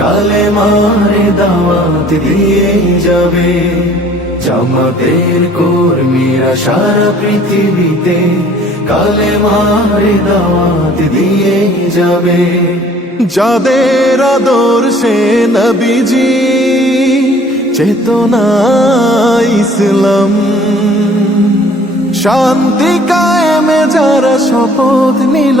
কালে মারে দাওয়াত দিয়ে যাবে। জামাতের কর্মীরা সারা পৃথিবীতে কালে মারে দাওয়াত দিয়ে যাবে। যাদের আদর্শে নবীজি চেতনা ইসলাম, শান্তি কায়েমে যারা শপথ নিল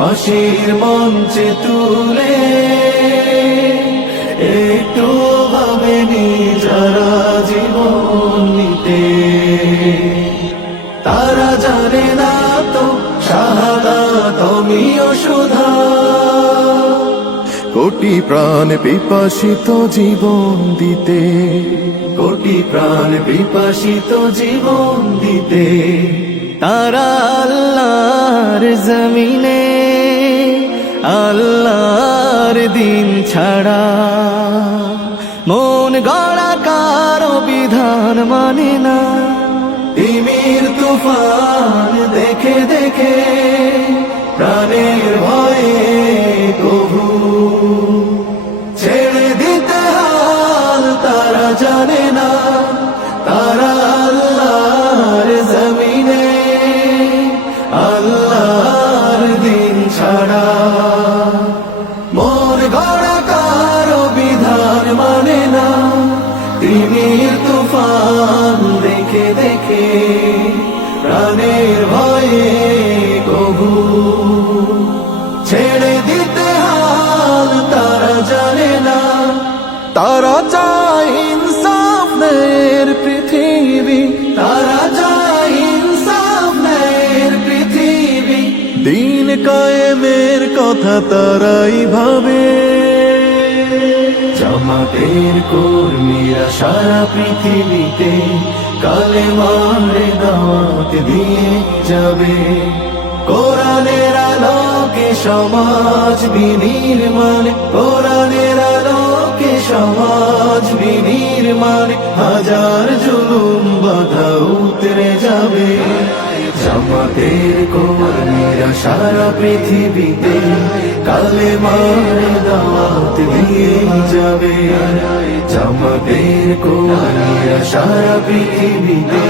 ফাঁসির মঞ্চে তুলে একটু ভাবেনি যারা জীবন নিতে। তারা জানে না তো শাহাদা তুমিও সুধা। কোটি প্রাণ পিপাসিত জীবন দিতে। কোটি প্রাণ বিপাসিত জীবন দিতে। তারা আল্লাহর জমিনে আল্লাহর দিন ছাড়া। মন গড়া কারও বিধান মানে না। তিমির তুফান ইনসাফের পৃথিবী, তারা পৃথিবী। কায়েমের কথা তারাই ভাবে। জামাতের কর্মীরা সারা পৃথিবীতে কালে মারে দাওয়াত দিয়ে যাবে। কোরআনের আলোকে সমাজ বিনির্মাণ, কোরআনের আলোকে সমাজ বিনির্মাণ হাজার জুলুম বাধা উতরে যাবে। জামাতের কর্মীরা সারা পৃথিবীতে কালে মারে দাওয়াত দিয়ে যাবে। জামাতের কর্মীরা সারা পৃথিবীতে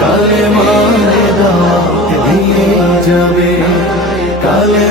কালে মারে দাওয়াত দিয়ে যাবে। কালে